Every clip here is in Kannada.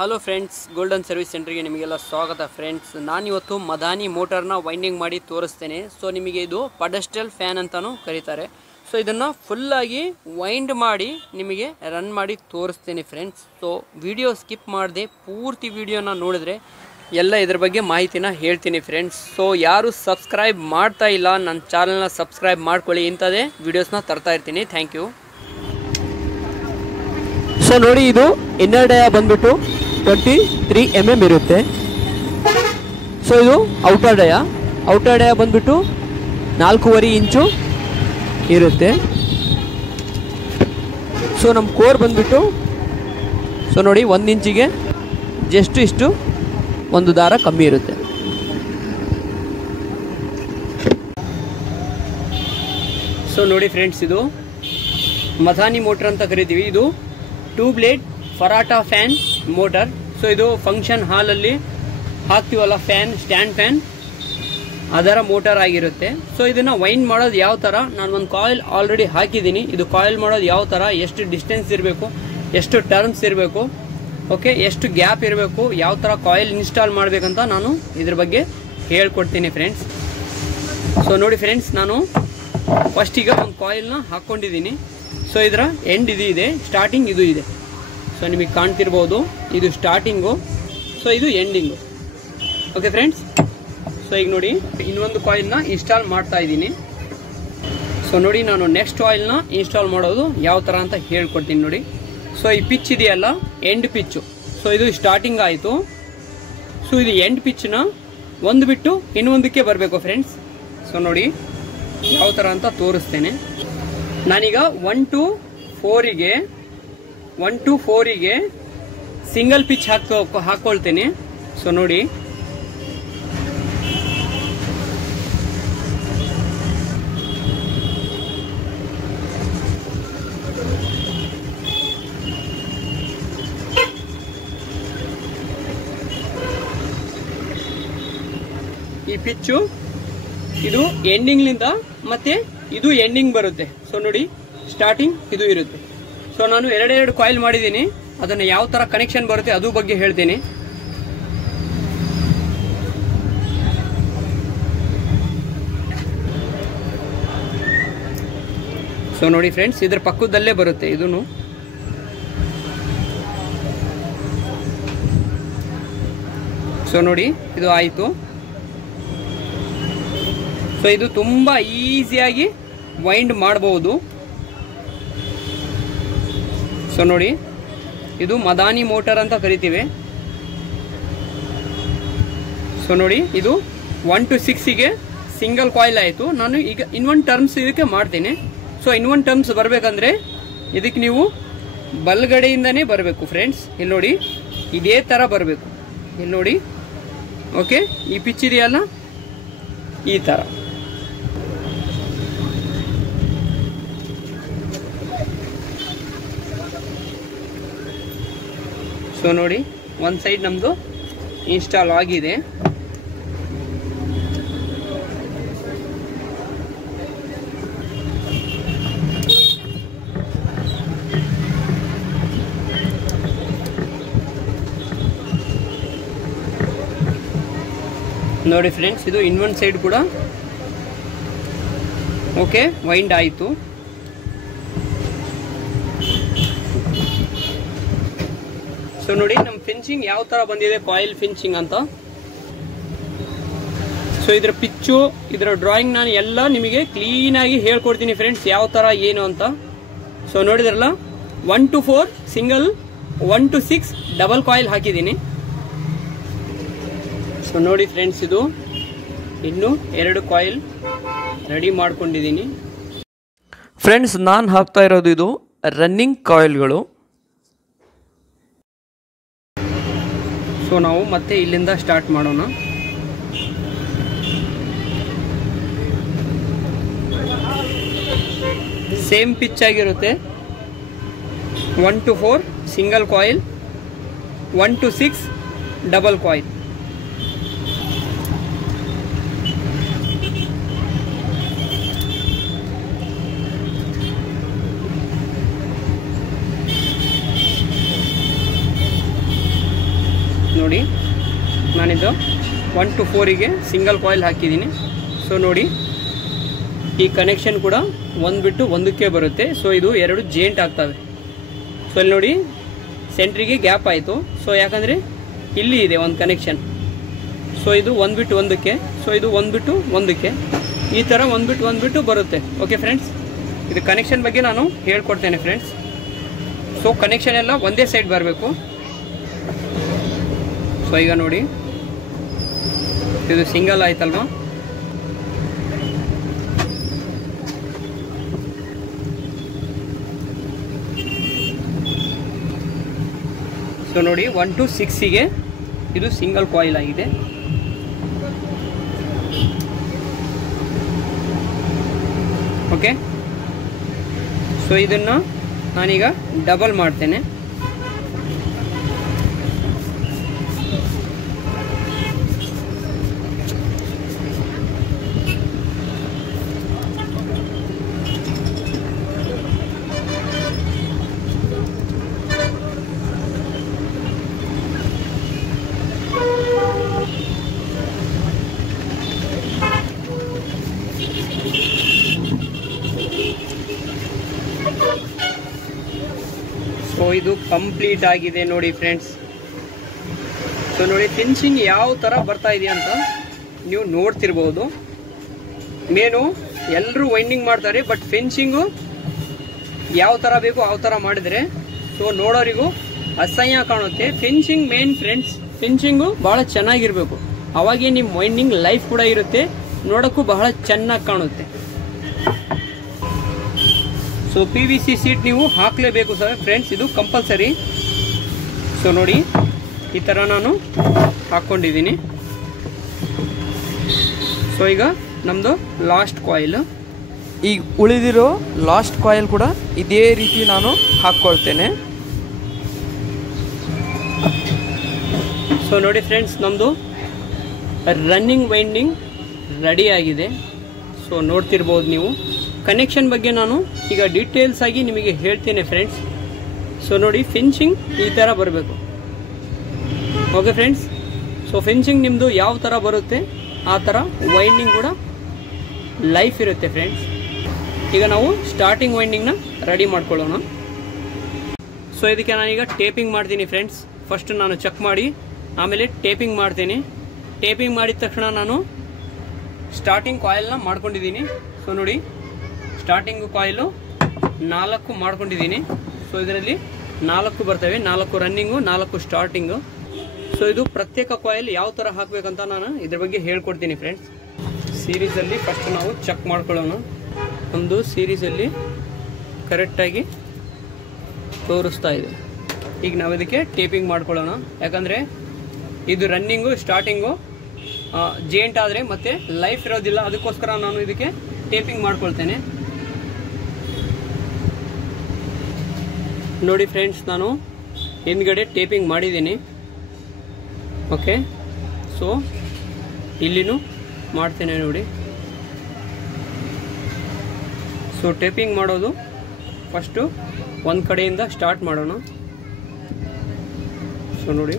ಹಲೋ ಫ್ರೆಂಡ್ಸ್, ಗೋಲ್ಡನ್ ಸರ್ವಿಸ್ ಸೆಂಟರ್ಗೆ ನಿಮಗೆಲ್ಲ ಸ್ವಾಗತ ಫ್ರೆಂಡ್ಸ್. ನಾನಿವತ್ತು ಮದಾನಿ ಮೋಟರ್ನ ವೈಂಡಿಂಗ್ ಮಾಡಿ ತೋರಿಸ್ತೇನೆ. ಸೊ ನಿಮಗೆ ಇದು ಪೆಡೆಸ್ಟಲ್ ಫ್ಯಾನ್ ಅಂತಲೂ ಕರೀತಾರೆ. ಸೊ ಇದನ್ನು ಫುಲ್ಲಾಗಿ ವೈಂಡ್ ಮಾಡಿ ನಿಮಗೆ ರನ್ ಮಾಡಿ ತೋರಿಸ್ತೇನೆ ಫ್ರೆಂಡ್ಸ್. ಸೊ ವಿಡಿಯೋ ಸ್ಕಿಪ್ ಮಾಡದೆ ಪೂರ್ತಿ ವಿಡಿಯೋನ ನೋಡಿದ್ರೆ ಎಲ್ಲ ಇದ್ರ ಬಗ್ಗೆ ಮಾಹಿತಿನ ಹೇಳ್ತೀನಿ ಫ್ರೆಂಡ್ಸ್. ಸೊ ಯಾರು ಸಬ್ಸ್ಕ್ರೈಬ್ ಮಾಡ್ತಾ ಇಲ್ಲ ನನ್ನ ಚಾನಲ್ನ ಸಬ್ಸ್ಕ್ರೈಬ್ ಮಾಡ್ಕೊಳ್ಳಿ, ಇಂಥದೇ ವಿಡಿಯೋಸ್ನ ತರ್ತಾ ಇರ್ತೀನಿ. Thank you. ಸೊ ನೋಡಿ, ಇದು ಇನ್ನರ್ ಡಯಾ ಬಂದ್ಬಿಟ್ಟು 23 mm ಇರುತ್ತೆ. ಸೊ ಇದು ಔಟರ್ ಡಯಾ ಬಂದ್ಬಿಟ್ಟು 4.5 ಇಂಚು ಇರುತ್ತೆ. ಸೊ ನಮ್ಮ ಕೋರ್ ಬಂದ್ಬಿಟ್ಟು ಸೊ ನೋಡಿ 1 ಇಂಚಿಗೆ ಜಸ್ಟ್ ಇಷ್ಟು ಒಂದು ದಾರ ಕಮ್ಮಿ ಇರುತ್ತೆ. ಸೊ ನೋಡಿ ಫ್ರೆಂಡ್ಸ್, ಇದು ಮದಾನಿ ಮೋಟರ್ ಅಂತ ಕರಿತೀವಿ. ಇದು 2 ಬ್ಲೇಡ್ ಫರಾಟಾ ಫ್ಯಾನ್ ಮೋಟರ್. ಸೊ ಇದು ಫಂಕ್ಷನ್ ಹಾಲಲ್ಲಿ ಹಾಕ್ತೀವಲ್ಲ ಫ್ಯಾನ್, ಸ್ಟ್ಯಾಂಡ್ ಫ್ಯಾನ್, ಅದರ ಮೋಟರ್ ಆಗಿರುತ್ತೆ. ಸೊ ಇದನ್ನು ವೈಂಡ್ ಮಾಡೋದು ಯಾವ ಥರ, ನಾನು ಒಂದು ಕಾಯಿಲ್ ಆಲ್ರೆಡಿ ಹಾಕಿದ್ದೀನಿ. ಇದು ಕಾಯಿಲ್ ಮಾಡೋದು ಯಾವ ಥರ, ಎಷ್ಟು ಡಿಸ್ಟೆನ್ಸ್ ಇರಬೇಕು, ಎಷ್ಟು ಟರ್ನ್ಸ್ ಇರಬೇಕು, ಓಕೆ, ಎಷ್ಟು ಗ್ಯಾಪ್ ಇರಬೇಕು, ಯಾವ ಥರ ಕಾಯಿಲ್ ಇನ್ಸ್ಟಾಲ್ ಮಾಡಬೇಕಂತ ನಾನು ಇದ್ರ ಬಗ್ಗೆ ಹೇಳ್ಕೊಡ್ತೀನಿ ಫ್ರೆಂಡ್ಸ್. ಸೊ ನೋಡಿ ಫ್ರೆಂಡ್ಸ್, ನಾನು ಫಸ್ಟಿಗೆ ಒಂದು ಕಾಯಿಲ್ನ ಹಾಕ್ಕೊಂಡಿದ್ದೀನಿ. ಸೊ ಇದರ ಎಂಡ್ ಇದು ಇದೆ, ಸ್ಟಾರ್ಟಿಂಗ್ ಇದು ಇದೆ. ಸೊ ನಿಮಗೆ ಕಾಣ್ತಿರ್ಬೋದು, ಇದು ಸ್ಟಾರ್ಟಿಂಗು, ಸೊ ಇದು ಎಂಡಿಂಗು. ಓಕೆ ಫ್ರೆಂಡ್ಸ್, ಸೊ ಈಗ ನೋಡಿ ಇನ್ನೊಂದು ಕಾಯಿಲ್ನ ಇನ್ಸ್ಟಾಲ್ ಮಾಡ್ತಾ ಇದ್ದೀನಿ. ಸೊ ನೋಡಿ, ನಾನು ನೆಕ್ಸ್ಟ್ ಕಾಯಿಲ್ನ ಇನ್ಸ್ಟಾಲ್ ಮಾಡೋದು ಯಾವ ಥರ ಅಂತ ಹೇಳ್ಕೊಡ್ತೀನಿ ನೋಡಿ. ಸೊ ಈ ಪಿಚ್ ಇದೆಯಲ್ಲ, ಎಂಡ್ ಪಿಚ್ಚು. ಸೊ ಇದು ಸ್ಟಾರ್ಟಿಂಗ್ ಆಯಿತು. ಸೊ ಇದು ಎಂಡ್ ಪಿಚ್ನ ಒಂದು ಬಿಟ್ಟು ಇನ್ನೊಂದಕ್ಕೆ ಬರಬೇಕು ಫ್ರೆಂಡ್ಸ್. ಸೊ ನೋಡಿ ಯಾವ ಥರ ಅಂತ ತೋರಿಸ್ತೇನೆ. ನಾನೀಗ 1 to 4ಗೆ ಸಿಂಗಲ್ ಪಿಚ್ ಹಾಕೊಳ್ತೇನೆ. ಸೊ ನೋಡಿ, ಈ ಪಿಚ್ಚು ಇದು ಎಂಡಿಂಗ್ಲಿಂದ ಮತ್ತೆ ಇದು ಎಂಡಿಂಗ್ ಬರುತ್ತೆ. ಸೊ ನೋಡಿ, ಸ್ಟಾರ್ಟಿಂಗ್ ಇದು ಇರುತ್ತೆ. ಸೊ ನಾನು ಎರಡೆರಡು ಕಾಯಿಲ್ ಮಾಡಿದ್ದೀನಿ, ಅದನ್ನು ಯಾವ ತರ ಕನೆಕ್ಷನ್ ಬರುತ್ತೆ ಅದು ಬಗ್ಗೆ ಹೇಳ್ತೀನಿ. ಸೊ ನೋಡಿ ಫ್ರೆಂಡ್ಸ್, ಇದ್ರ ಪಕ್ಕದಲ್ಲೇ ಬರುತ್ತೆ ಇದನ್ನು. ಸೊ ನೋಡಿ, ಇದು ಆಯಿತು. ಸೊ ಇದು ತುಂಬಾ ಈಸಿಯಾಗಿ ವೈಂಡ್ ಮಾಡಬಹುದು. ಸೊ ನೋಡಿ, ಇದು ಮದಾನಿ ಮೋಟರ್ ಅಂತ ಕರಿತೀವಿ. ಸೊ ನೋಡಿ, ಇದು 1 to 6ಗೆ ಸಿಂಗಲ್ ಕಾಯಿಲ್ ಆಯಿತು. ನಾನು ಈಗ ಇನ್ನೊಂದು ಟರ್ಮ್ಸ್ ಇದಕ್ಕೆ ಮಾಡ್ತೀನಿ. ಸೊ ಇನ್ನೊಂದು ಟರ್ಮ್ಸ್ ಬರಬೇಕಂದ್ರೆ ಇದಕ್ಕೆ ನೀವು ಬಲಗಡೆಯಿಂದನೇ ಬರಬೇಕು ಫ್ರೆಂಡ್ಸ್. ಇಲ್ಲಿ ನೋಡಿ, ಇದೇ ಥರ ಬರಬೇಕು. ಇಲ್ಲಿ ನೋಡಿ, ಓಕೆ, ಈ ಪಿಚ್ ಇದೆಯಲ್ಲ, ಈ ಥರ. ಸೊ ನೋಡಿ, ಒಂದು ಸೈಡ್ ನಮ್ಮದು ಇನ್ಸ್ಟಾಲ್ ಆಗಿದೆ. ನೋಡಿ ಫ್ರೆಂಡ್ಸ್, ಇದು ಇನ್ನೊಂದು ಸೈಡ್ ಕೂಡ ಓಕೆ ವೈಂಡ್ ಆಯಿತು. ಸೊ ನೋಡಿ, ನಮ್ಮ ಫಿನಿಶಿಂಗ್ ಯಾವ ತರ ಬಂದಿದೆ, ಕಾಯಿಲ್ ಫಿನಿಶಿಂಗ್ ಅಂತ. ಸೊ ಇದರ ಪಿಚ್ಚು, ಇದರ ಡ್ರಾಯಿಂಗ್ ನಾನು ಎಲ್ಲ ನಿಮಗೆ ಕ್ಲೀನ್ ಆಗಿ ಹೇಳ್ಕೊಡ್ತೀನಿ ಫ್ರೆಂಡ್ಸ್, ಯಾವ ತರ ಏನು ಅಂತ. ಸೊ ನೋಡಿದ್ರಲ್ಲ, 1 to 4 single, 1 to 6 double coil ಹಾಕಿದ್ದೀನಿ. ಸೊ ನೋಡಿ ಫ್ರೆಂಡ್ಸ್, ಇದು ಇನ್ನು 2 ಕಾಯಿಲ್ ರೆಡಿ ಮಾಡ್ಕೊಂಡಿದ್ದೀನಿ ಫ್ರೆಂಡ್ಸ್. ನಾನು ಹಾಕ್ತಾ ಇರೋದು ಇದು ರನ್ನಿಂಗ್ ಕಾಯಿಲ್ಗಳು. ಸೊ ನಾವು ಮತ್ತೆ ಇಲ್ಲಿಂದ ಸ್ಟಾರ್ಟ್ ಮಾಡೋಣ. ಸೇಮ್ ಪಿಚ್ ಆಗಿರುತ್ತೆ. 1 to 4 single coil, 1 to 6 double coil. ನೋಡಿ ನಾನಿದು 1 to 4ಗೆ ಸಿಂಗಲ್ ಕಾಯಿಲ್ ಹಾಕಿದ್ದೀನಿ. ಸೊ ನೋಡಿ ಈ ಕನೆಕ್ಷನ್ ಕೂಡ ಒಂದು ಬಿಟ್ಟು ಒಂದಕ್ಕೆ ಬರುತ್ತೆ. ಸೊ ಇದು 2 ಜಾಯಿಂಟ್ ಆಗ್ತವೆ. ಸೊ ಇಲ್ಲಿ ನೋಡಿ ಸೆಂಟ್ರಿಗೆ ಗ್ಯಾಪ್ ಆಯಿತು. ಸೊ ಯಾಕಂದರೆ ಇಲ್ಲಿ ಇದೆ ಒಂದು ಕನೆಕ್ಷನ್. ಸೊ ಇದು ಒಂದು ಬಿಟ್ಟು ಒಂದಕ್ಕೆ, ಸೊ ಇದು ಒಂದು ಬಿಟ್ಟು ಒಂದಕ್ಕೆ, ಈ ಥರ ಒಂದು ಬಿಟ್ಟು ಬರುತ್ತೆ. ಓಕೆ ಫ್ರೆಂಡ್ಸ್, ಇದು ಕನೆಕ್ಷನ್ ಬಗ್ಗೆ ನಾನು ಹೇಳ್ಕೊಡ್ತೇನೆ ಫ್ರೆಂಡ್ಸ್. ಸೊ ಕನೆಕ್ಷನ್ ಎಲ್ಲ ಒಂದೇ ಸೈಡ್ ಬರಬೇಕು. ಸೊ ಈಗ ನೋಡಿ ಇದು ಸಿಂಗಲ್ ಆಯ್ತಲ್ವಾ. ಸೊ ನೋಡಿ 1 to 6ಗೆ ಇದು ಸಿಂಗಲ್ ಕಾಯಿಲ್ ಆಗಿದೆ. ಓಕೆ, ಸೊ ಇದನ್ನು ನಾನೀಗ ಡಬಲ್ ಮಾಡ್ತೇನೆ. ಸೊ ಇದು ಕಂಪ್ಲೀಟ್ ಆಗಿದೆ ನೋಡಿ ಫ್ರೆಂಡ್ಸ್. ಸೊ ನೋಡಿ ಫಿನಿಶಿಂಗ್ ಯಾವ ಥರ ಬರ್ತಾ ಇದೆ ಅಂತ ನೀವು ನೋಡ್ತಿರ್ಬೋದು. ಮೇನು ಎಲ್ಲರೂ ವೈಂಡಿಂಗ್ ಮಾಡ್ತಾರೆ, ಬಟ್ ಫಿನಿಶಿಂಗು ಯಾವ ಥರ ಬೇಕು ಆ ಥರ ಮಾಡಿದರೆ ಸೊ ನೋಡೋರಿಗೂ ಅಸಹ್ಯ ಕಾಣುತ್ತೆ. ಫಿನಿಶಿಂಗ್ ಮೇನ್ ಫ್ರೆಂಡ್ಸ್, ಫಿನಿಶಿಂಗು ಬಹಳ ಚೆನ್ನಾಗಿರಬೇಕು. ಅವಾಗೇ ನಿಮ್ಮ ವೈಂಡಿಂಗ್ ಲೈಫ್ ಕೂಡ ಇರುತ್ತೆ, ನೋಡೋಕ್ಕೂ ಬಹಳ ಚೆನ್ನಾಗಿ ಕಾಣುತ್ತೆ. ಸೊ PVC ಸೀಟ್ ನೀವು ಹಾಕಲೇಬೇಕು ಸರ್ ಫ್ರೆಂಡ್ಸ್, ಇದು ಕಂಪಲ್ಸರಿ. ಸೊ ನೋಡಿ ಈ ಥರ ನಾನು ಹಾಕ್ಕೊಂಡಿದ್ದೀನಿ. ಸೊ ಈಗ ನಮ್ಮದು ಲಾಸ್ಟ್ ಕಾಯಿಲ್, ಈಗ ಉಳಿದಿರೋ ಲಾಸ್ಟ್ ಕಾಯಿಲ್ ಕೂಡ ಇದೇ ರೀತಿ ನಾನು ಹಾಕ್ಕೊಳ್ತೇನೆ. ಸೊ ನೋಡಿ ಫ್ರೆಂಡ್ಸ್, ನಮ್ಮದು ರನ್ನಿಂಗ್ ವೈಂಡಿಂಗ್ ರೆಡಿ ಆಗಿದೆ. ಸೊ ನೋಡ್ತಿರ್ಬೋದು ನೀವು. ಕನೆಕ್ಷನ್ ಬಗ್ಗೆ ನಾನು ಈಗ ಡೀಟೇಲ್ಸ್ ಆಗಿ ನಿಮಗೆ ಹೇಳ್ತೇನೆ ಫ್ರೆಂಡ್ಸ್. ಸೊ ನೋಡಿ ಫಿನಿಶಿಂಗ್ ಈ ಥರ ಬರಬೇಕು. ಓಕೆ ಫ್ರೆಂಡ್ಸ್, ಸೊ ಫಿನಿಶಿಂಗ್ ನಿಮ್ಮದು ಯಾವ ಥರ ಬರುತ್ತೆ ಆ ಥರ ವೈಂಡಿಂಗ್ ಕೂಡ ಲೈಫ್ ಇರುತ್ತೆ ಫ್ರೆಂಡ್ಸ್. ಈಗ ನಾವು ಸ್ಟಾರ್ಟಿಂಗ್ ವೈಂಡಿಂಗ್ನ ರೆಡಿ ಮಾಡ್ಕೊಳ್ಳೋಣ. ಸೊ ಇದಕ್ಕೆ ನಾನೀಗ ಟೇಪಿಂಗ್ ಮಾಡ್ತೀನಿ ಫ್ರೆಂಡ್ಸ್. ಫಸ್ಟ್ ನಾನು ಚೆಕ್ ಮಾಡಿ ಆಮೇಲೆ ಟೇಪಿಂಗ್ ಮಾಡ್ತೀನಿ. ಟೇಪಿಂಗ್ ಮಾಡಿದ ತಕ್ಷಣ ನಾನು ಸ್ಟಾರ್ಟಿಂಗ್ ಕಾಯಿಲ್ನ ಮಾಡ್ಕೊಂಡಿದ್ದೀನಿ. ಸೊ ನೋಡಿ ಸ್ಟಾರ್ಟಿಂಗ್ ಕಾಯಿಲು 4 ಮಾಡ್ಕೊಂಡಿದ್ದೀನಿ. ಸೊ ಇದರಲ್ಲಿ 4 ಬರ್ತವೆ, 4 ರನ್ನಿಂಗು, 4 ಸ್ಟಾರ್ಟಿಂಗು. ಸೊ ಇದು ಪ್ರತ್ಯೇಕ ಕಾಯಿಲ್ ಯಾವ ಥರ ಹಾಕಬೇಕಂತ ನಾನು ಇದ್ರ ಬಗ್ಗೆ ಹೇಳ್ಕೊಡ್ತೀನಿ ಫ್ರೆಂಡ್ಸ್. ಸೀರೀಸಲ್ಲಿ ಫಸ್ಟ್ ನಾವು ಚೆಕ್ ಮಾಡ್ಕೊಳ್ಳೋಣ. ಒಂದು ಸೀರೀಸಲ್ಲಿ ಕರೆಕ್ಟಾಗಿ ತೋರಿಸ್ತಾ ಇದೆ. ಈಗ ನಾವು ಇದಕ್ಕೆ ಟೇಪಿಂಗ್ ಮಾಡ್ಕೊಳ್ಳೋಣ. ಯಾಕಂದರೆ ಇದು ರನ್ನಿಂಗು ಸ್ಟಾರ್ಟಿಂಗು ಜಾಯಿಂಟ್ ಆದರೆ ಮತ್ತೆ ಲೈಫ್ ಇರೋದಿಲ್ಲ, ಅದಕ್ಕೋಸ್ಕರ ನಾನು ಇದಕ್ಕೆ ಟೇಪಿಂಗ್ ಮಾಡ್ಕೊಳ್ತೇನೆ. ನೋಡಿ ಫ್ರೆಂಡ್ಸ್, ನಾನು ಹಿಂದ್ಗಡೆ ಟೇಪಿಂಗ್ ಮಾಡಿದ್ದೀನಿ. ಓಕೆ, ಸೊ ಇಲ್ಲಿನೂ ಮಾಡ್ತೇನೆ ನೋಡಿ. ಸೊ ಟೇಪಿಂಗ್ ಮಾಡೋದು ಫಸ್ಟು ಒಂದು ಕಡೆಯಿಂದ ಸ್ಟಾರ್ಟ್ ಮಾಡೋಣ. ಸೊ ನೋಡಿ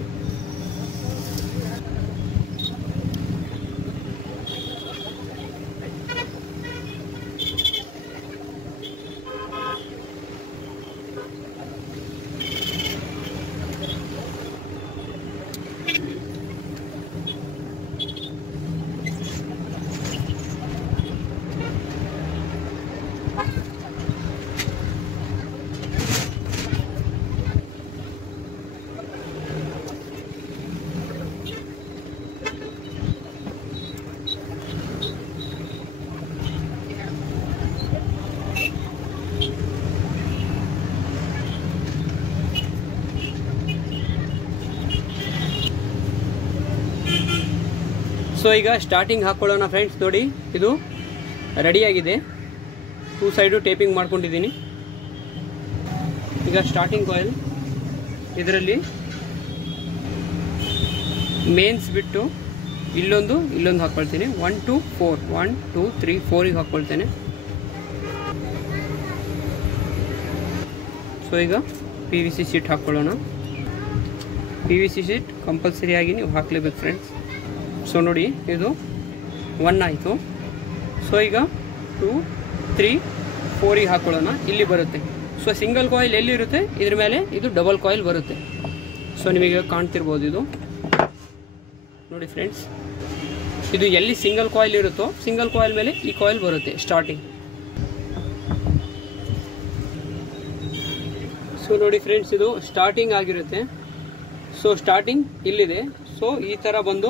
ಸೊ ಈಗ ಸ್ಟಾರ್ಟಿಂಗ್ ಹಾಕೊಳ್ಳೋಣ ಫ್ರೆಂಡ್ಸ್. ನೋಡಿ ಇದು ರೆಡಿಯಾಗಿದೆ, 2 ಸೈಡು ಟೇಪಿಂಗ್ ಮಾಡ್ಕೊಂಡಿದ್ದೀನಿ. ಈಗ ಸ್ಟಾರ್ಟಿಂಗ್ ಕಾಯಿಲ್ ಇದರಲ್ಲಿ ಮೇನ್ಸ್ ಬಿಟ್ಟು ಇಲ್ಲೊಂದು ಹಾಕ್ಕೊಳ್ತೀನಿ. 1 to 4, 1 2 3 4ಗೆ ಹಾಕ್ಕೊಳ್ತೇನೆ. ಸೊ ಈಗ PVC ಶೀಟ್ ಹಾಕ್ಕೊಳ್ಳೋಣ. PVC ಶೀಟ್ ಕಂಪಲ್ಸರಿ ಆಗಿ ನೀವು ಹಾಕಲೇಬೇಕು ಫ್ರೆಂಡ್ಸ್. ಸೊ ನೋಡಿ ಇದು 1 ಆಯಿತು. ಸೊ ಈಗ 2, 3, 4 ಹಾಕೊಳ್ಳೋಣ. ಇಲ್ಲಿ ಬರುತ್ತೆ. ಸೊ ಸಿಂಗಲ್ ಕಾಯಿಲ್ ಎಲ್ಲಿರುತ್ತೆ ಇದ್ರ ಮೇಲೆ ಇದು ಡಬಲ್ ಕಾಯಿಲ್ ಬರುತ್ತೆ. ಸೊ ನಿಮಗೆ ಕಾಣ್ತಿರ್ಬೋದು ಇದು ನೋಡಿ ಫ್ರೆಂಡ್ಸ್, ಇದು ಎಲ್ಲಿ ಸಿಂಗಲ್ ಕಾಯಿಲ್ ಇರುತ್ತೋ ಸಿಂಗಲ್ ಕಾಯಿಲ್ ಮೇಲೆ ಈ ಕಾಯಿಲ್ ಬರುತ್ತೆ ಸ್ಟಾರ್ಟಿಂಗ್. ಸೊ ನೋಡಿ ಫ್ರೆಂಡ್ಸ್, ಇದು ಸ್ಟಾರ್ಟಿಂಗ್ ಆಗಿರುತ್ತೆ. ಸೊ ಸ್ಟಾರ್ಟಿಂಗ್ ಇಲ್ಲಿದೆ. ಸೊ ಈ ಥರ ಬಂದು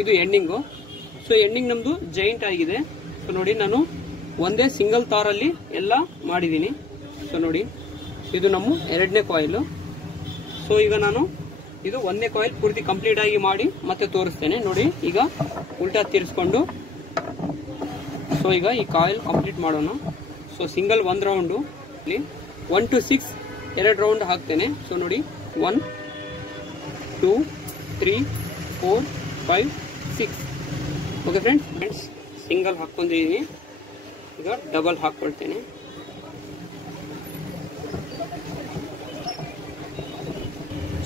ಇದು ಎಂಡಿಂಗು. ಸೊ ಎಂಡಿಂಗ್ ನಮ್ಮದು ಜಾಯಿಂಟ್ ಆಗಿದೆ. ಸೊ ನೋಡಿ ನಾನು ಒಂದೇ ಸಿಂಗಲ್ ತಾರಲ್ಲಿ ಎಲ್ಲ ಮಾಡಿದ್ದೀನಿ. ಸೊ ನೋಡಿ ಇದು ನಮ್ಮ 2ನೇ ಕಾಯಿಲು. ಸೊ ಈಗ ನಾನು ಇದು 1ನೇ ಕಾಯಿಲ್ ಪೂರ್ತಿ ಕಂಪ್ಲೀಟ್ ಆಗಿ ಮಾಡಿ ಮತ್ತೆ ತೋರಿಸ್ತೇನೆ. ನೋಡಿ ಈಗ ಉಲ್ಟಾ ತಿರ್ಸ್ಕೊಂಡು ಸೊ ಈಗ ಈ ಕಾಯಿಲ್ ಕಂಪ್ಲೀಟ್ ಮಾಡೋಣ. ಸೊ ಸಿಂಗಲ್ 1 ರೌಂಡು ಇಲ್ಲಿ 1 to 6 2 ರೌಂಡ್ ಹಾಕ್ತೇನೆ. ಸೊ ನೋಡಿ 1, 2, 3, 4, 5, 6. ಓಕೆ ಫ್ರೆಂಡ್ಸ್, ಸಿಂಗಲ್ ಹಾಕ್ಕೊಂಡಿದ್ದೀನಿ. ಈಗ ಡಬಲ್ ಹಾಕ್ಕೊಳ್ತೇನೆ.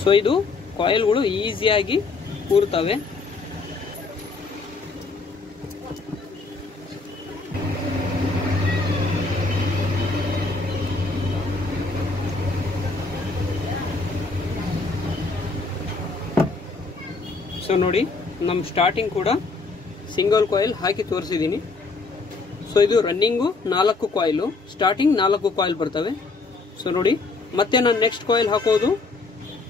ಸೊ ಇದು ಕಾಯಿಲ್ಗಳು ಈಸಿಯಾಗಿ ಕೂರ್ತವೆ. ಸೊ ನೋಡಿ ನಮ್ಮ ಸ್ಟಾರ್ಟಿಂಗ್ ಕೂಡ ಸಿಂಗಲ್ ಕಾಯಿಲ್ ಹಾಕಿ ತೋರಿಸಿದ್ದೀನಿ. ಸೊ ಇದು ರನ್ನಿಂಗು 4 ಕಾಯಿಲು, ಸ್ಟಾರ್ಟಿಂಗ್ 4 ಕಾಯಿಲ್ ಬರ್ತವೆ. ಸೊ ನೋಡಿ ಮತ್ತೆ ನಾನು ನೆಕ್ಸ್ಟ್ ಕಾಯಿಲ್ ಹಾಕೋದು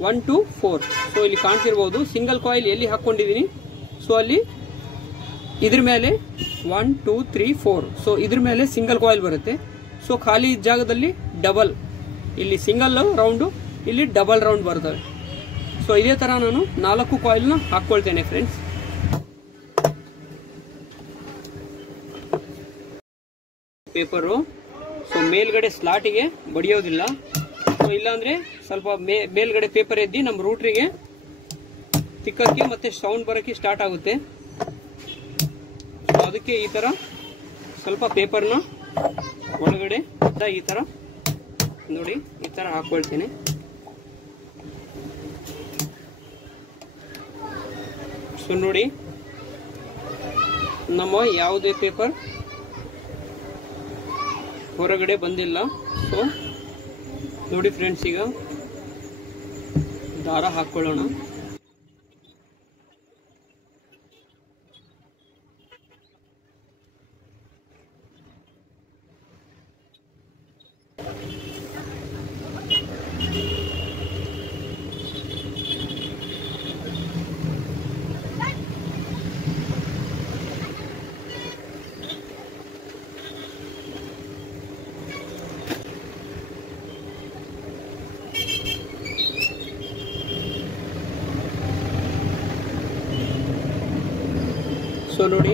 1 to 4. ಸೊ ಇಲ್ಲಿ ಕಾಣ್ತಿರ್ಬೋದು ಸಿಂಗಲ್ ಕಾಯಿಲ್ ಎಲ್ಲಿ ಹಾಕೊಂಡಿದ್ದೀನಿ. ಸೊ ಅಲ್ಲಿ ಇದ್ರ ಮೇಲೆ 1, 2, 3, 4. ಸೊ ಇದ್ರ ಮೇಲೆ ಸಿಂಗಲ್ ಕಾಯಿಲ್ ಬರುತ್ತೆ. ಸೊ ಖಾಲಿ ಜಾಗದಲ್ಲಿ ಡಬಲ್, ಇಲ್ಲಿ ಸಿಂಗಲ್ ರೌಂಡು, ಇಲ್ಲಿ ಡಬಲ್ ರೌಂಡ್ ಬರ್ತವೆ. ಸೊ ಇದೇ ತರ ನಾನು 4 ಕಾಯಿಲ್ನ ಹಾಕೊಳ್ತೇನೆ ಫ್ರೆಂಡ್ಸ್. ಪೇಪರು ಸೊ ಮೇಲ್ಗಡೆ ಸ್ಲಾಟಿಗೆ ಬಡಿಯೋದಿಲ್ಲ. ಸೊ ಇಲ್ಲಾಂದ್ರೆ ಸ್ವಲ್ಪ ಮೇಲ್ಗಡೆ ಪೇಪರ್ ಎದ್ದಿ ನಮ್ಮ ರೂಟ್ರಿಗೆ ತಿಕ್ಕಕ್ಕೆ ಮತ್ತೆ ಸೌಂಡ್ ಬರೋಕ್ಕೆ ಸ್ಟಾರ್ಟ್ ಆಗುತ್ತೆ. ಸೊ ಅದಕ್ಕೆ ಈ ತರ ಸ್ವಲ್ಪ ಪೇಪರ್ನ ಒಳಗಡೆ ಈ ತರ ನೋಡಿ ಈ ತರ ಹಾಕೊಳ್ತೇನೆ. ಸೊ ನೋಡಿ ನಮ್ಮ ಯಾವುದೇ ಪೇಪರ್ ಹೊರಗಡೆ ಬಂದಿಲ್ಲ. ಸೊ ನೋಡಿ ಫ್ರೆಂಡ್ಸ್, ಈಗ ದಾರ ಹಾಕೊಳ್ಳೋಣ. ಸೊ ನೋಡಿ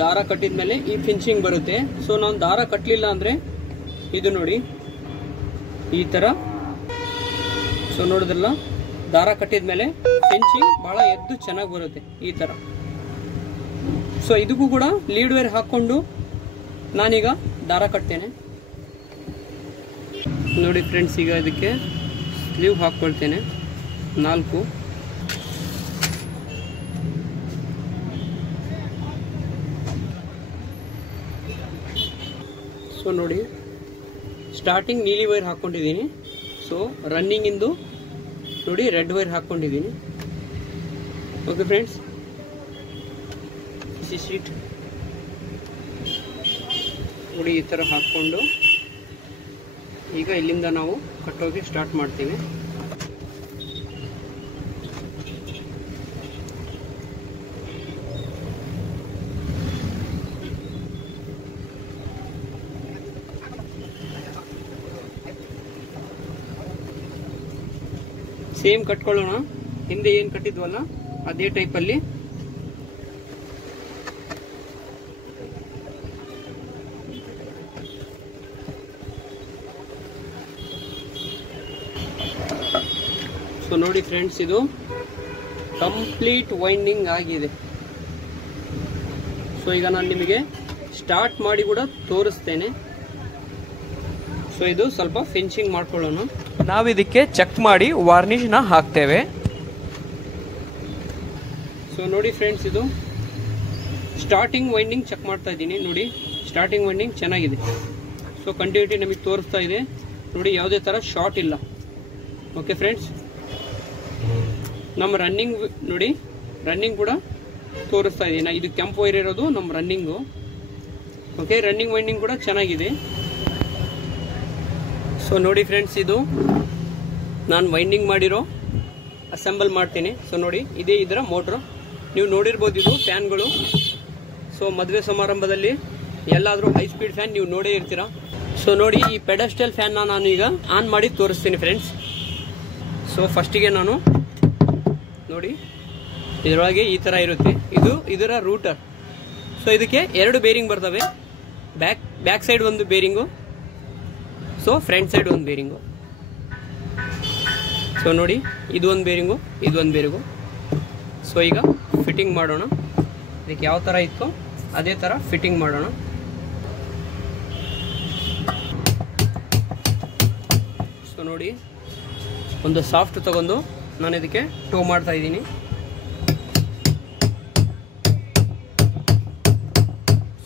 ದಾರ ಕಟ್ಟಿದ ಮೇಲೆ ಈ ಫಿನಿಶಿಂಗ್ ಬರುತ್ತೆ. ಸೊ ನಾನು ದಾರ ಕಟ್ಟಲಿಲ್ಲ ಅಂದ್ರೆ ಇದು ನೋಡಿ ಈ ತರ. ಸೊ ನೋಡಿದ್ರಲ್ಲ, ದಾರ ಕಟ್ಟಿದ ಮೇಲೆ ಫಿನಿಶಿಂಗ್ ಬಹಳ ಎದ್ದು ಚೆನ್ನಾಗಿ ಬರುತ್ತೆ ಈ ತರ. ಸೊ ಇದಕ್ಕೂ ಕೂಡ ಲೀಡ್ ವೇರ್ ಹಾಕೊಂಡು ನಾನೀಗ ದಾರ ಕಟ್ತೇನೆ. ನೋಡಿ ಫ್ರೆಂಡ್ಸ್, ಈಗ ಇದಕ್ಕೆ ಸ್ಲೀವ್ ಹಾಕೊಳ್ತೇನೆ 4. ಸೊ ನೋಡಿ ಸ್ಟಾರ್ಟಿಂಗ್ ನೀಲಿ ವೈರ್ ಹಾಕೊಂಡಿದ್ದೀನಿ. ಸೊ ರನ್ನಿಂಗ್ ಇಂದು ನೋಡಿ ರೆಡ್ ವೈರ್ ಹಾಕೊಂಡಿದ್ದೀನಿ. ಓಕೆ ಫ್ರೆಂಡ್ಸ್, ಶೀಟ್ ನೋಡಿ ಈ ಥರ ಹಾಕ್ಕೊಂಡು ಈಗ ಇಲ್ಲಿಂದ ನಾವು ಕಟ್ಟೋಕೆ ಸ್ಟಾರ್ಟ್ ಮಾಡ್ತೀವಿ. ಸೇಮ್ ಕಟ್ಕೊಳ್ಳೋಣ, ಹಿಂದೆ ಏನು ಕಟ್ಟಿದ್ವಲ್ಲ ಅದೇ ಟೈಪಲ್ಲಿ. ಸೊ ನೋಡಿ ಫ್ರೆಂಡ್ಸ್, ಇದು ಕಂಪ್ಲೀಟ್ ವೈಂಡಿಂಗ್ ಆಗಿದೆ. ಸೊ ಈಗ ನಾನು ನಿಮಗೆ ಸ್ಟಾರ್ಟ್ ಮಾಡಿ ಕೂಡ ತೋರಿಸ್ತೇನೆ. ಸೊ ಇದು ಸ್ವಲ್ಪ ಫಿನಿಶಿಂಗ್ ಮಾಡ್ಕೊಳ್ಳೋಣ. ನಾವಿದಕ್ಕೆ ಚೆಕ್ ಮಾಡಿ ವಾರ್ನಿಷ್ನ ಹಾಕ್ತೇವೆ. ಸೊ ನೋಡಿ ಫ್ರೆಂಡ್ಸ್, ಇದು ಸ್ಟಾರ್ಟಿಂಗ್ ವೈಂಡಿಂಗ್ ಚೆಕ್ ಮಾಡ್ತಾ ಇದ್ದೀನಿ. ನೋಡಿ ಸ್ಟಾರ್ಟಿಂಗ್ ವೈಂಡಿಂಗ್ ಚೆನ್ನಾಗಿದೆ. ಸೊ ಕಂಟಿನ್ಯೂಟಿ ನಮಗೆ ತೋರಿಸ್ತಾ ಇದೆ. ನೋಡಿ ಯಾವುದೇ ಥರ ಶಾರ್ಟ್ ಇಲ್ಲ. ಓಕೆ ಫ್ರೆಂಡ್ಸ್, ನಮ್ಮ ರನ್ನಿಂಗ್ ನೋಡಿ, ರನ್ನಿಂಗ್ ಕೂಡ ತೋರಿಸ್ತಾ ಇದ್ದೀನಿ. ಇದು ಕೆಂಪು ವೈರ್ ಇರೋದು ನಮ್ಮ ರನ್ನಿಂಗು. ಓಕೆ, ರನ್ನಿಂಗ್ ವೈಂಡಿಂಗ್ ಕೂಡ ಚೆನ್ನಾಗಿದೆ. ಸೊ ನೋಡಿ ಫ್ರೆಂಡ್ಸ್, ಇದು ನಾನು ವೈಂಡಿಂಗ್ ಮಾಡಿರೋ ಅಸೆಂಬಲ್ ಮಾಡ್ತೀನಿ. ಸೊ ನೋಡಿ, ಇದೇ ಇದರ ಮೋಟ್ರು. ನೀವು ನೋಡಿರ್ಬೋದು, ಇದು ಫ್ಯಾನ್ಗಳು. ಸೊ ಮದುವೆ ಸಮಾರಂಭದಲ್ಲಿ ಎಲ್ಲಾದರೂ ಹೈ ಸ್ಪೀಡ್ ಫ್ಯಾನ್ ನೀವು ನೋಡೇ ಇರ್ತೀರಾ. ಸೊ ನೋಡಿ, ಈ ಪೆಡಸ್ಟಲ್ ಫ್ಯಾನ್ನ ನಾನು ಈಗ ಆನ್ ಮಾಡಿ ತೋರಿಸ್ತೀನಿ ಫ್ರೆಂಡ್ಸ್. ಸೊ ಫಸ್ಟಿಗೆ ನಾನು ನೋಡಿ, ಇದರೊಳಗೆ ಈ ಥರ ಇರುತ್ತೆ. ಇದು ಇದರ ರೂಟರ್. ಸೊ ಇದಕ್ಕೆ 2 ಬೇರಿಂಗ್ ಬರ್ತವೆ. ಬ್ಯಾಕ್ ಸೈಡ್ ಒಂದು ಬೇರಿಂಗು, ಸೊ ಫ್ರಂಟ್ ಸೈಡ್ ಒಂದು ಬೇರಿಂಗು. ಸೊ ನೋಡಿ, ಇದು ಒಂದು ಬೇರಿಂಗು, ಇದು ಒಂದು ಬೇರಿಂಗು. ಸೊ ಈಗ ಫಿಟ್ಟಿಂಗ್ ಮಾಡೋಣ. ಇದಕ್ಕೆ ಯಾವ ಥರ ಇತ್ತು ಅದೇ ಥರ ಫಿಟ್ಟಿಂಗ್ ಮಾಡೋಣ. ಸೊ ನೋಡಿ, ಒಂದು ಸಾಫ್ಟ್ ತಗೊಂಡು ನಾನು ಇದಕ್ಕೆ ಟೋ ಮಾಡ್ತಾ ಇದ್ದೀನಿ.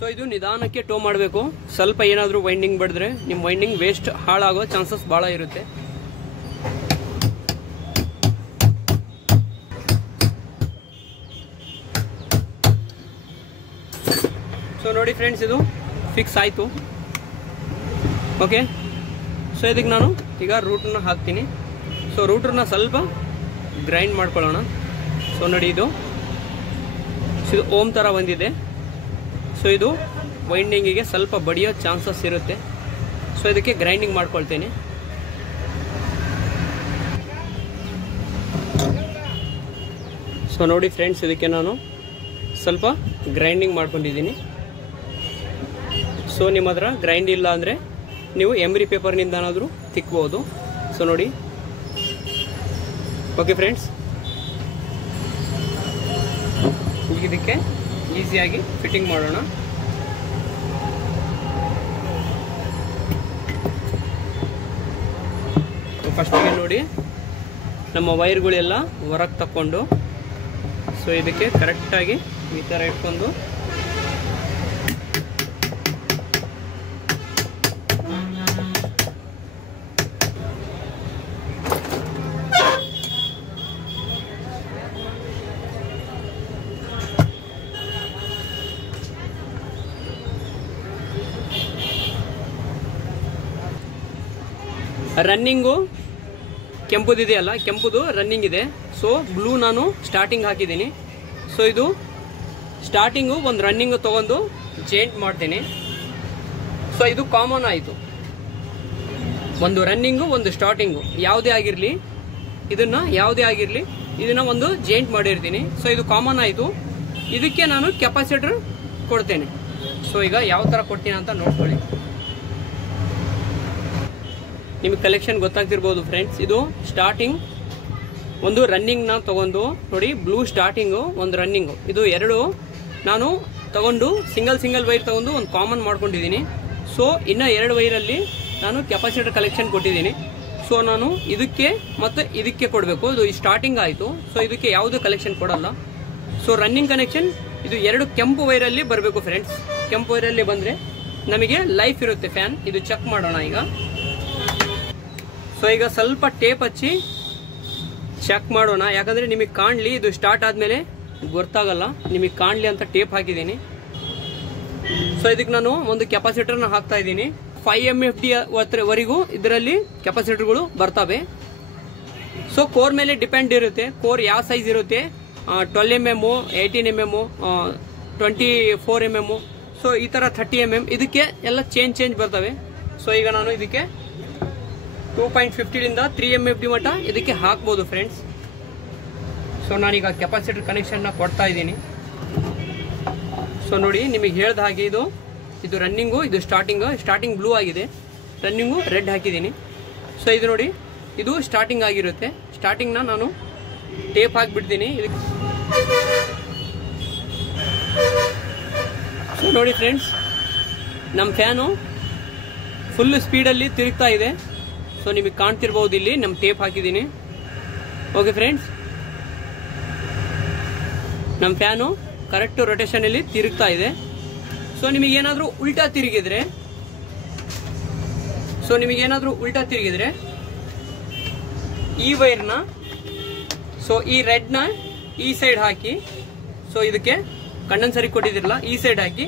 ಸೊ ಇದು ನಿಧಾನಕ್ಕೆ ಟೋ ಮಾಡಬೇಕು. ಸ್ವಲ್ಪ ಏನಾದರೂ ವೈಂಡಿಂಗ್ ಬಡಿದ್ರೆ ನಿಮ್ಮ ವೈಂಡಿಂಗ್ ವೇಸ್ಟ್ ಹಾಳಾಗೋ ಚಾನ್ಸಸ್ ಭಾಳ ಇರುತ್ತೆ. ಸೊ ನೋಡಿ ಫ್ರೆಂಡ್ಸ್, ಇದು ಫಿಕ್ಸ್ ಆಯಿತು. ಓಕೆ, ಸೊ ಇದಕ್ಕೆ ನಾನು ಈಗ ರೂಟನ್ನ ಹಾಕ್ತೀನಿ. ಸೊ ರೂಟರ್ನ ಸ್ವಲ್ಪ ಗ್ರೈಂಡ್ ಮಾಡ್ಕೊಳ್ಳೋಣ. ಸೊ ನೋಡಿ, ಇದು ಓಮ್ ಥರ ಬಂದಿದೆ. ಸೊ ಇದು ವೈಂಡಿಂಗಿಗೆ ಸ್ವಲ್ಪ ಬಡಿಯೋ ಚಾನ್ಸಸ್ ಇರುತ್ತೆ. ಸೊ ಇದಕ್ಕೆ ಗ್ರೈಂಡಿಂಗ್ ಮಾಡ್ಕೊಳ್ತೀನಿ. ಸೊ ನೋಡಿ ಫ್ರೆಂಡ್ಸ್, ಇದಕ್ಕೆ ನಾನು ಸ್ವಲ್ಪ ಗ್ರೈಂಡಿಂಗ್ ಮಾಡ್ಕೊಂಡಿದ್ದೀನಿ. ಸೊ ನಿಮ್ಮ ಹತ್ರ ಗ್ರೈಂಡ್ ಇಲ್ಲ ಅಂದರೆ ನೀವು ಎಮ್ರಿ ಪೇಪರ್ನಿಂದನಾದರೂ ತಿಕ್ಬೋದು. ಸೊ ನೋಡಿ, ಓಕೆ ಫ್ರೆಂಡ್ಸ್, ಇದಕ್ಕೆ ಈಸಿಯಾಗಿ ಫಿಟ್ಟಿಂಗ್ ಮಾಡೋಣ. ಫಸ್ಟಿಗೆ ನೋಡಿ, ನಮ್ಮ ವೈರ್ಗಳೆಲ್ಲ ಹೊರಗೆ ತಕ್ಕೊಂಡು, ಸೊ ಇದಕ್ಕೆ ಕರೆಕ್ಟಾಗಿ ಈ ಥರ ಇಟ್ಕೊಂಡು ರನ್ನಿಂಗು ಕೆಂಪುದಿದೆಯಲ್ಲ, ಕೆಂಪುದು ರನ್ನಿಂಗ್ ಇದೆ. ಸೊ ಬ್ಲೂ ನಾನು ಸ್ಟಾರ್ಟಿಂಗ್ ಹಾಕಿದ್ದೀನಿ. ಸೊ ಇದು ಸ್ಟಾರ್ಟಿಂಗು ಒಂದು ರನ್ನಿಂಗು ತೊಗೊಂಡು ಜಾಯಿಂಟ್ ಮಾಡ್ತೀನಿ. ಸೊ ಇದು ಕಾಮನ್ ಆಯಿತು. ಒಂದು ರನ್ನಿಂಗು, ಒಂದು ಸ್ಟಾರ್ಟಿಂಗು, ಯಾವುದೇ ಆಗಿರಲಿ, ಇದನ್ನ ಒಂದು ಜಾಯಿಂಟ್ ಮಾಡಿರ್ತೀನಿ. ಸೊ ಇದು ಕಾಮನ್ ಆಯಿತು. ಇದಕ್ಕೆ ನಾನು ಕೆಪಾಸಿಟರ್ ಕೊಡ್ತೇನೆ. ಸೊ ಈಗ ಯಾವ ಥರ ಕೊಡ್ತೀನಿ ಅಂತ ನೋಡ್ಕೊಳ್ಳಿ. ನಿಮಗೆ ಕಲೆಕ್ಷನ್ ಗೊತ್ತಾಗ್ತಿರ್ಬೋದು ಫ್ರೆಂಡ್ಸ್. ಇದು ಸ್ಟಾರ್ಟಿಂಗ್ ಒಂದು ರನ್ನಿಂಗ್ನ ತಗೊಂಡು ನೋಡಿ, ಬ್ಲೂ ಸ್ಟಾರ್ಟಿಂಗು, ಒಂದು ರನ್ನಿಂಗು, ಇದು 2 ನಾನು ತಗೊಂಡು ಸಿಂಗಲ್ ವೈರ್ ತಗೊಂಡು ಒಂದು ಕಾಮನ್ ಮಾಡ್ಕೊಂಡಿದ್ದೀನಿ. ಸೊ ಇನ್ನು 2 ವೈರಲ್ಲಿ ನಾನು ಕೆಪಾಸಿಟರ್ ಕಲೆಕ್ಷನ್ ಕೊಟ್ಟಿದ್ದೀನಿ. ಸೊ ನಾನು ಇದಕ್ಕೆ ಮತ್ತು ಇದಕ್ಕೆ ಕೊಡಬೇಕು. ಇದು ಸ್ಟಾರ್ಟಿಂಗ್ ಆಯಿತು. ಸೊ ಇದಕ್ಕೆ ಯಾವುದೇ ಕಲೆಕ್ಷನ್ ಕೊಡಲ್ಲ. ಸೊ ರನ್ನಿಂಗ್ ಕನೆಕ್ಷನ್ ಇದು 2 ಕೆಂಪು ವೈರಲ್ಲಿ ಬರಬೇಕು ಫ್ರೆಂಡ್ಸ್. ಕೆಂಪು ವೈರಲ್ಲಿ ಬಂದರೆ ನಮಗೆ ಲೈಫ್ ಇರುತ್ತೆ ಫ್ಯಾನ್. ಇದು ಚೆಕ್ ಮಾಡೋಣ ಈಗ. ಸೊ ಈಗ ಸ್ವಲ್ಪ ಟೇಪ್ ಹಚ್ಚಿ ಚೆಕ್ ಮಾಡೋಣ, ಯಾಕಂದರೆ ನಿಮಗೆ ಕಾಣಲಿ. ಇದು ಸ್ಟಾರ್ಟ್ ಆದಮೇಲೆ ಗೊತ್ತಾಗಲ್ಲ, ನಿಮಗೆ ಕಾಣಲಿ ಅಂತ ಟೇಪ್ ಹಾಕಿದ್ದೀನಿ. ಸೊ ಇದಕ್ಕೆ ನಾನು ಒಂದು ಕೆಪಾಸಿಟರ್ನ ಹಾಕ್ತಾ ಇದ್ದೀನಿ. 5 MFD ವರೆಗೂ ಇದರಲ್ಲಿ ಕೆಪಾಸಿಟರ್ಗಳು ಬರ್ತವೆ. ಸೊ ಕೋರ್ ಮೇಲೆ ಡಿಪೆಂಡ್ ಇರುತ್ತೆ. ಕೋರ್ ಯಾವ ಸೈಜ್ ಇರುತ್ತೆ, 12 mm, 18 mm, 24 mm, ಸೊ ಈ ಥರ 30 mm, ಇದಕ್ಕೆ ಎಲ್ಲ ಚೇಂಜ್ ಬರ್ತವೆ. ಸೊ ಈಗ ನಾನು ಇದಕ್ಕೆ 2.50 3 MFD ಮಟ್ಟ ಇದಕ್ಕೆ ಹಾಕ್ಬೋದು ಫ್ರೆಂಡ್ಸ್. ಸೊ ನಾನೀಗ ಕೆಪಾಸಿಟರ್ ಕನೆಕ್ಷನ್ನ ಕೊಡ್ತಾ ಇದ್ದೀನಿ. ಸೊ ನೋಡಿ, ನಿಮಗೆ ಹೇಳ್ದ ಹಾಗೆ ಇದು ರನ್ನಿಂಗು, ಇದು ಸ್ಟಾರ್ಟಿಂಗ್ ಬ್ಲೂ ಆಗಿದೆ, ರನ್ನಿಂಗು ರೆಡ್ ಹಾಕಿದ್ದೀನಿ. ಸೊ ಇದು ನೋಡಿ, ಇದು ಸ್ಟಾರ್ಟಿಂಗ್ ಆಗಿರುತ್ತೆ. ಸ್ಟಾರ್ಟಿಂಗ್ನ ನಾನು ಟೇಪ್ ಹಾಕಿಬಿಡ್ತೀನಿ ಇದಕ್ಕೆ. ಸೊ ನೋಡಿ ಫ್ರೆಂಡ್ಸ್, ನಮ್ಮ ಫ್ಯಾನು ಫುಲ್ ಸ್ಪೀಡಲ್ಲಿ ತಿರುಗ್ತಾ ಇದೆ. ಸೊ ನಿಮಗೆ ಕಾಣ್ತಿರ್ಬೋದು, ಇಲ್ಲಿ ನಮ್ಮ ಟೇಪ್ ಹಾಕಿದ್ದೀನಿ. ಓಕೆ ಫ್ರೆಂಡ್ಸ್, ನಮ್ಮ ಫ್ಯಾನು ಕರೆಕ್ಟ್ ರೊಟೇಷನ್ ಅಲ್ಲಿ ತಿರುಗ್ತಾ ಇದೆ. ಸೊ ನಿಮಗೇನಾದ್ರೂ ಉಲ್ಟಾ ತಿರುಗಿದ್ರೆ ಈ ವೈರ್ನ ಈ ರೆಡ್ ನ ಈ ಸೈಡ್ ಹಾಕಿ, ಸೊ ಇದಕ್ಕೆ ಕಂಡೆನ್ಸರ್ ಕೊಟ್ಟಿದಿರಲ್ಲ ಈ ಸೈಡ್ ಹಾಕಿ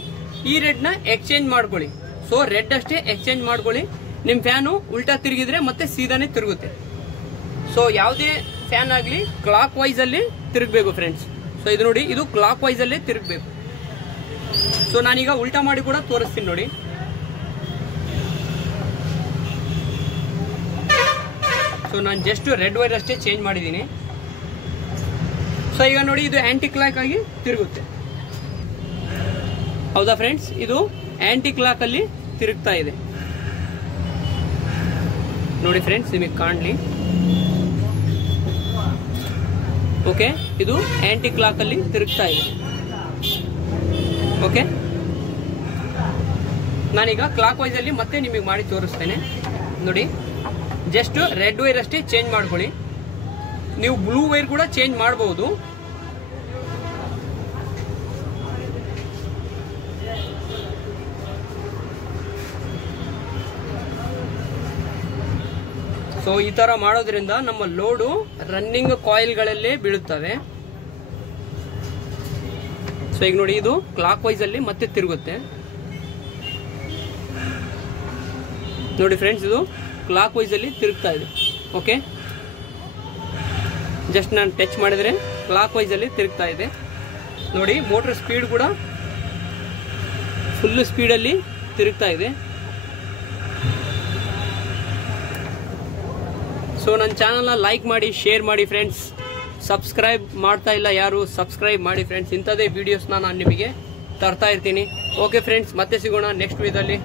ಈ ರೆಡ್ ನ ಎಕ್ಸ್ಚೇಂಜ್ ಮಾಡ್ಕೊಳ್ಳಿ. ಸೊ ರೆಡ್ ಅಷ್ಟೇ ಎಕ್ಸ್ಚೇಂಜ್ ಮಾಡ್ಕೊಳ್ಳಿ. ನಿಮ್ ಫ್ಯಾನು ಉಲ್ಟಾ ತಿರುಗಿದ್ರೆ ಮತ್ತೆ ಸೀದಾನೆ ತಿರುಗುತ್ತೆ. ಸೊ ಯಾವುದೇ ಫ್ಯಾನ್ ಆಗ್ಲಿ ಕ್ಲಾಕ್ ವೈಸ್ ಅಲ್ಲಿ ತಿರುಗಬೇಕು ಫ್ರೆಂಡ್ಸ್. ಸೊ ಇದು ನೋಡಿ, ಇದು ಕ್ಲಾಕ್ ವೈಸ್ ಅಲ್ಲೇ ತಿರುಗಬೇಕು. ಸೊ ನಾನೀಗ ಉಲ್ಟಾ ಮಾಡಿ ಕೂಡ ತೋರಿಸ್ತೀನಿ ನೋಡಿ. ಸೊ ನಾನು ಜಸ್ಟ್ ರೆಡ್ ವೈರ್ ಅಷ್ಟೇ ಚೇಂಜ್ ಮಾಡಿದ್ದೀನಿ. ಸೊ ಈಗ ನೋಡಿ, ಇದು ಆಂಟಿ ಕ್ಲಾಕ್ ಆಗಿ ತಿರುಗುತ್ತೆ. ಹೌದಾ ಫ್ರೆಂಡ್ಸ್, ಇದು ಆಂಟಿ ಕ್ಲಾಕ್ ಅಲ್ಲಿ ತಿರುಗ್ತಾ ಇದೆ ನೋಡಿ ಫ್ರೆಂಡ್ಸ್, ನಿಮಗೆ ಕಾಣಲಿ. ಓಕೆ, ಇದು ಆಂಟಿ ಕ್ಲಾಕ್ ಅಲ್ಲಿ ತಿರುಗ್ತಾ ಇದೆ. ಓಕೆ, ನಾನೀಗ ಕ್ಲಾಕ್ ವೈಸ್ ಅಲ್ಲಿ ಮತ್ತೆ ನಿಮಗೆ ಮಾಡಿ ತೋರಿಸ್ತೇನೆ ನೋಡಿ. ಜಸ್ಟ್ ರೆಡ್ ವೈರ್ ಅಷ್ಟೇ ಚೇಂಜ್ ಮಾಡ್ಕೊಳ್ಳಿ. ನೀವು ಬ್ಲೂ ವೈರ್ ಕೂಡ ಚೇಂಜ್ ಮಾಡಬಹುದು. ಸೊ ಈ ತರ ಮಾಡೋದ್ರಿಂದ ನಮ್ಮ ಲೋಡು ರನ್ನಿಂಗ್ ಕಾಯಿಲ್ಗಳಲ್ಲೇ ಬೀಳುತ್ತವೆ. ಸೊ ಈಗ ನೋಡಿ, ಇದು ಕ್ಲಾಕ್ ವೈಸ್ ಅಲ್ಲಿ ಮತ್ತೆ ತಿರುಗುತ್ತೆ ನೋಡಿ ಫ್ರೆಂಡ್ಸ್, ಇದು ಕ್ಲಾಕ್ ವೈಸ್ ಅಲ್ಲಿ ತಿರುಗ್ತಾ ಇದೆ. ಓಕೆ, ಜಸ್ಟ್ ನಾನು ಟಚ್ ಮಾಡಿದ್ರೆ ಕ್ಲಾಕ್ ವೈಸ್ ಅಲ್ಲಿ ತಿರುಗ್ತಾ ಇದೆ ನೋಡಿ. ಮೋಟರ್ ಸ್ಪೀಡ್ ಕೂಡ ಫುಲ್ ಸ್ಪೀಡ್ ಅಲ್ಲಿ ತಿರುಗ್ತಾ ಇದೆ. ಸೊ ನನ್ನ ಚಾನಲ್ನ ಲೈಕ್ ಮಾಡಿ, ಶೇರ್ ಮಾಡಿ ಫ್ರೆಂಡ್ಸ್. ಸಬ್ಸ್ಕ್ರೈಬ್ ಮಾಡ್ತಾ ಇಲ್ಲ ಯಾರು, ಸಬ್ಸ್ಕ್ರೈಬ್ ಮಾಡಿ ಫ್ರೆಂಡ್ಸ್. ಇಂಥದೇ ವಿಡಿಯೋಸ್ನ ನಾನು ನಿಮಗೆ ತರ್ತಾ ಇರ್ತೀನಿ. ಓಕೆ ಫ್ರೆಂಡ್ಸ್, ಮತ್ತೆ ಸಿಗೋಣ ನೆಕ್ಸ್ಟ್ ವಿಡಿಯೋದಲ್ಲಿ.